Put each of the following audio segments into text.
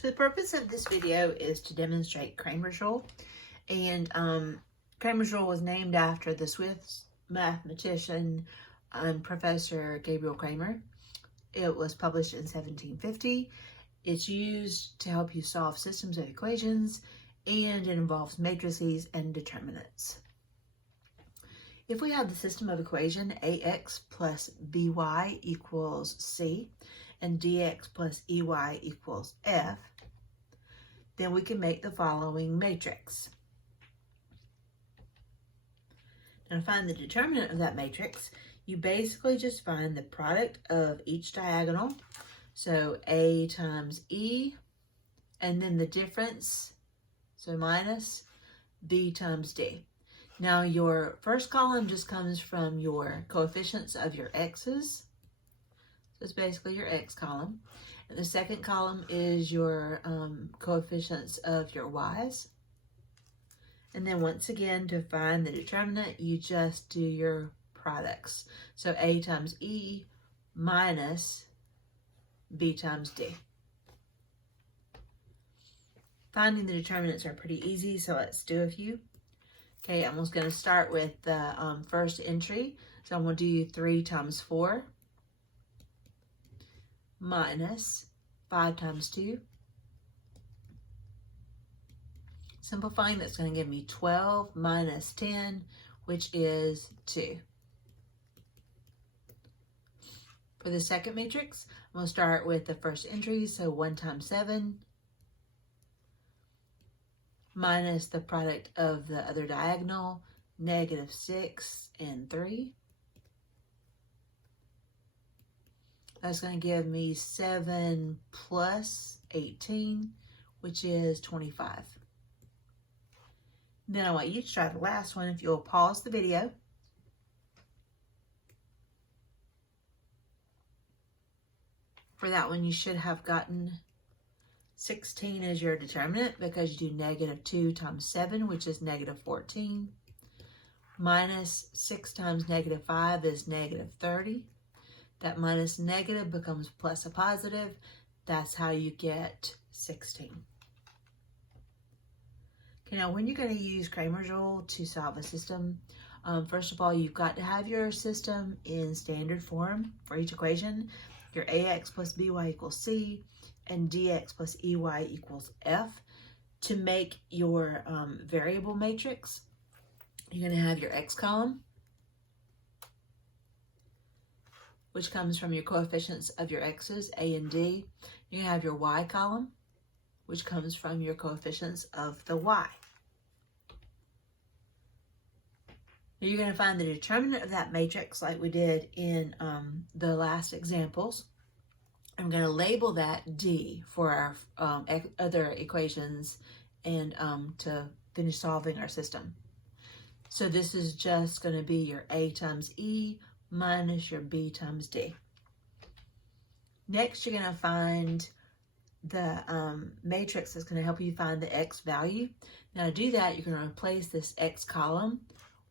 So the purpose of this video is to demonstrate Cramer's rule. And Cramer's rule was named after the Swiss mathematician and professor Gabriel Cramer. It was published in 1750. It's used to help you solve systems of equations, and it involves matrices and determinants. If we have the system of equation ax plus by equals c and dx plus ey equals f, then we can make the following matrix. Now to find the determinant of that matrix, you basically just find the product of each diagonal. So a times e, and then the difference, so minus b times d. Now your first column just comes from your coefficients of your x's. So it's basically your x column. And the second column is your coefficients of your y's. And then once again, to find the determinant, you just do your products. So a times e minus b times d. Finding the determinants are pretty easy, so let's do a few. Okay, I'm just going to start with the first entry. So I'm going to do 3 times 4 minus 5 times 2. Simplifying, that's going to give me 12 minus 10, which is 2. For the second matrix, I'm going to start with the first entry, so 1 times 7 minus the product of the other diagonal, negative 6 and 3. That's going to give me 7 plus 18, which is 25. Then I want you to try the last one. If you'll pause the video. For that one, you should have gotten 16 as your determinant because you do negative 2 times 7, which is negative 14. Minus 6 times negative 5 is negative 30. That minus negative becomes plus a positive. That's how you get 16. Okay, now when you're going to use Cramer's rule to solve a system, first of all, you've got to have your system in standard form for each equation. Your ax plus by equals c and dx plus ey equals f. To make your variable matrix, you're going to have your x column, which comes from your coefficients of your x's, a and d. You have your y column, which comes from your coefficients of the y. You're going to find the determinant of that matrix like we did in the last examples. I'm going to label that D for our other equations and to finish solving our system. So this is just going to be your A times E minus your B times D. Next, you're going to find the matrix that's going to help you find the X value. Now to do that, you're going to replace this X column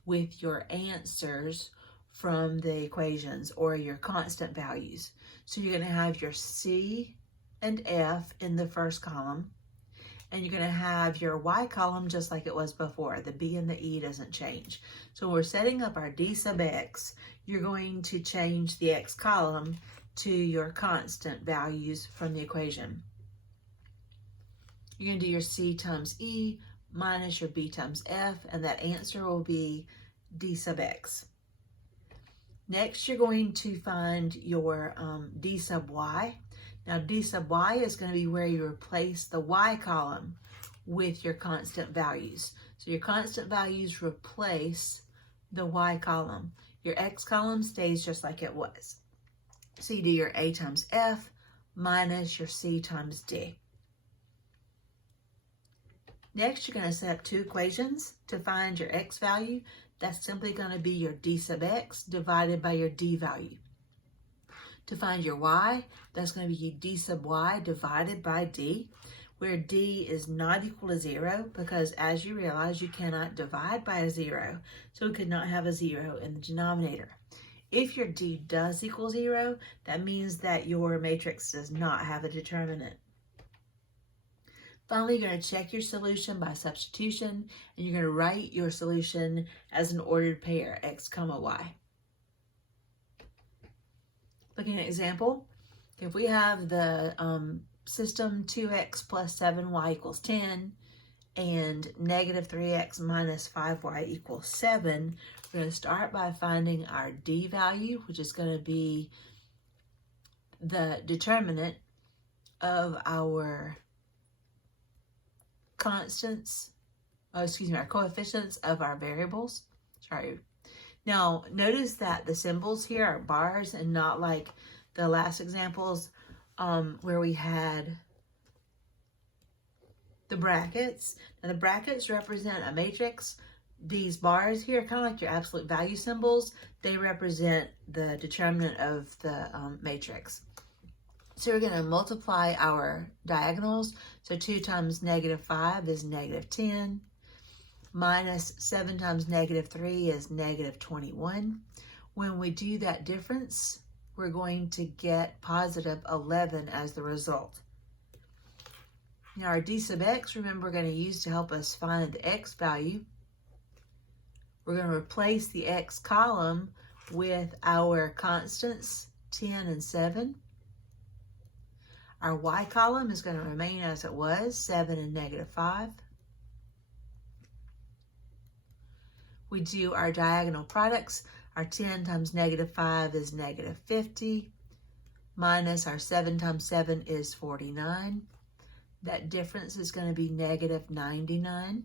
with your answers from the equations or your constant values. So you're going to have your C and F in the first column, and you're going to have your Y column just like it was before. The B and the E doesn't change. So when we're setting up our D sub X, you're going to change the X column to your constant values from the equation. You're going to do your C times E minus your B times F, and that answer will be D sub X. Next, you're going to find your D sub Y. Now, D sub Y is going to be where you replace the Y column with your constant values. So your constant values replace the Y column. Your X column stays just like it was. So you do your A times F minus your C times D. Next, you're going to set up two equations to find your X value. That's simply going to be your D sub X divided by your D value. To find your Y, that's going to be D sub Y divided by D, where D is not equal to 0 because, as you realize, you cannot divide by a 0, so we could not have a 0 in the denominator. If your D does equal 0, that means that your matrix does not have a determinant. Finally, you're going to check your solution by substitution, and you're going to write your solution as an ordered pair, x comma y. Looking at example, if we have the system 2x plus 7y equals 10 and negative 3x minus 5y equals 7, we're going to start by finding our d value, which is going to be the determinant of our constants, our coefficients of our variables. Sorry. Now, notice that the symbols here are bars and not like the last examples where we had the brackets. Now, the brackets represent a matrix. These bars here are kind of like your absolute value symbols. They represent the determinant of the matrix. So we're going to multiply our diagonals. So 2 times negative 5 is negative 10. Minus 7 times negative 3 is negative 21. When we do that difference, we're going to get positive 11 as the result. Now our d sub x, remember, we're going to use to help us find the x value. We're going to replace the x column with our constants, 10 and 7. Our y column is going to remain as it was, 7 and negative 5. We do our diagonal products. Our 10 times negative 5 is negative 50, minus our 7 times 7 is 49. That difference is going to be negative 99.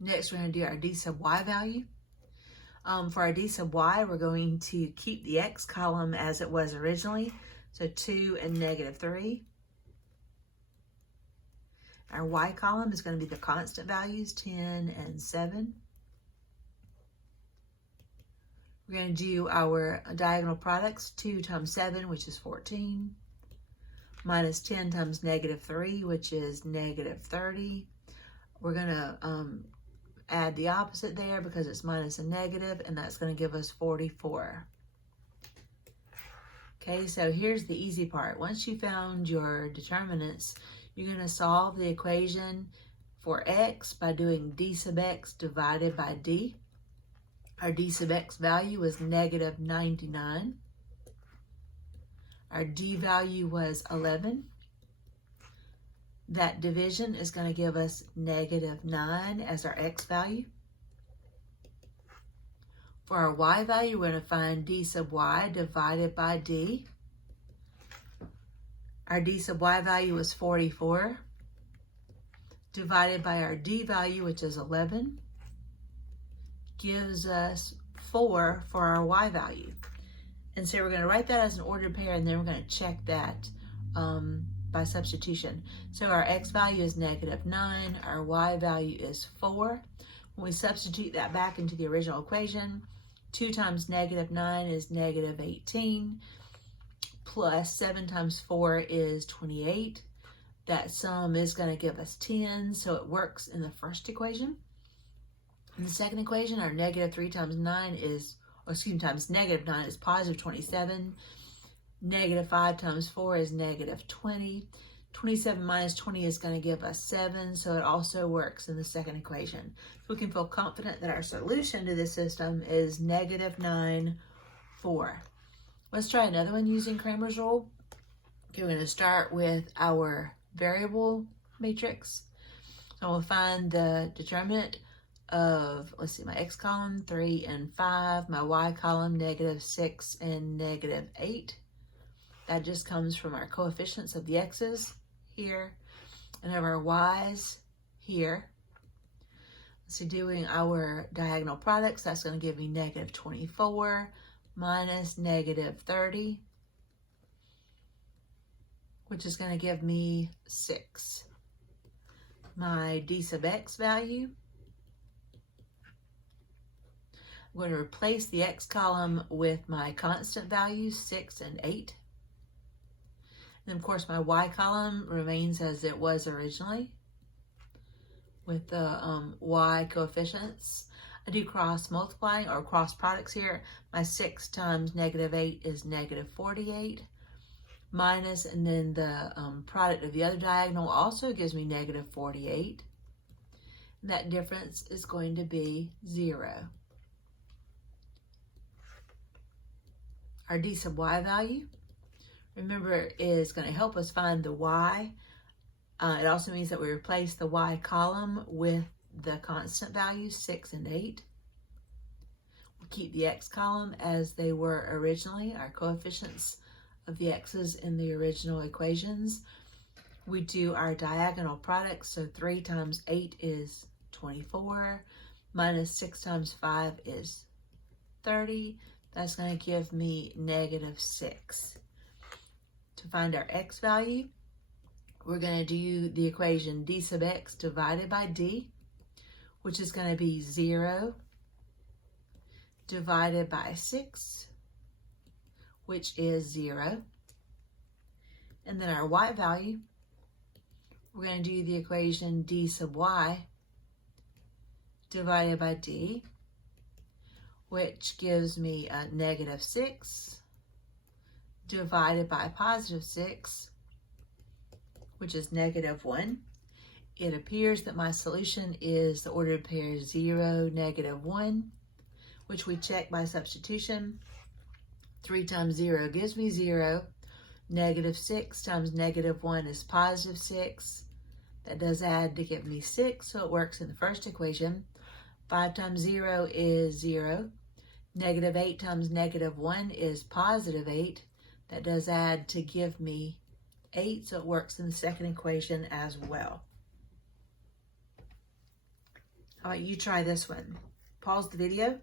Next, we're going to do our d sub y value. For our d sub y, we're going to keep the x column as it was originally, so 2 and negative 3. Our y column is going to be the constant values, 10 and 7. We're going to do our diagonal products, 2 times 7, which is 14, minus 10 times negative 3, which is negative 30. We're going to add the opposite there because it's minus a negative, and that's going to give us 44. Okay, so here's the easy part. Once you found your determinants, you're going to solve the equation for x by doing d sub x divided by d. Our d sub x value was negative 99. Our d value was 11. That division is going to give us negative 9 as our x value. For our y value, we're going to find d sub y divided by d. Our d sub y value was 44, divided by our d value, which is 11, gives us 4 for our y value. And so we're going to write that as an ordered pair, and then we're going to check that by substitution. So our x value is negative 9, our y value is 4. When we substitute that back into the original equation, 2 times negative 9 is negative 18, plus 7 times 4 is 28. That sum is going to give us 10, so it works in the first equation. In the second equation, our negative 3 times 9 is, times negative 9 is positive 27. Negative 5 times 4 is negative 20. 27 minus 20 is going to give us 7, so it also works in the second equation. So we can feel confident that our solution to this system is negative 9, 4. Let's try another one using Cramer's rule. Okay, we're going to start with our variable matrix. So we'll find the determinant of, let's see, my x column, 3 and 5, my y column, negative 6 and negative 8. That just comes from our coefficients of the x's here and of our y's here. So doing our diagonal products, that's going to give me negative 24 minus negative 30, which is going to give me 6. My d sub x value, I'm going to replace the x column with my constant values, 6 and 8. And of course, my y column remains as it was originally with the y coefficients. I do cross multiplying or cross products here. My 6 times negative 8 is negative 48. minus, and then the product of the other diagonal also gives me negative 48. That difference is going to be 0. Our d sub y value, remember, is going to help us find the y. It also means that we replace the y column with the constant values, 6 and 8. We'll keep the x column as they were originally, our coefficients of the x's in the original equations. We do our diagonal products, so 3 times 8 is 24, minus 6 times 5 is 30. That's going to give me negative 6. To find our x value, we're going to do the equation d sub x divided by d, which is going to be 0 divided by 6, which is 0. And then our y value, we're going to do the equation d sub y divided by d, which gives me a negative 6 divided by positive 6, which is negative 1. It appears that my solution is the ordered pair 0, negative 1, which we check by substitution. 3 times 0 gives me 0. Negative 6 times negative 1 is positive 6. That does add to give me 6, so it works in the first equation. 5 times 0 is 0. Negative 8 times negative 1 is positive 8. That does add to give me 8, so it works in the second equation as well. How about you try this one? Pause the video.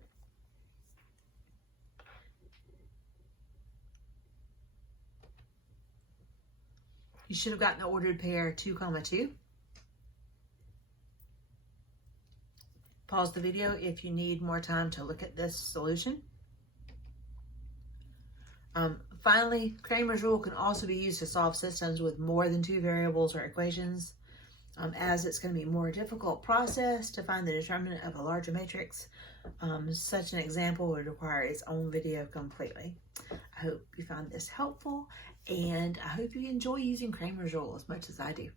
You should have gotten the ordered pair 2, 2. Pause the video if you need more time to look at this solution. Finally, Cramer's rule can also be used to solve systems with more than 2 variables or equations, as it's going to be a more difficult process to find the determinant of a larger matrix. Such an example would require its own video completely. I hope you found this helpful, and I hope you enjoy using Cramer's rule as much as I do.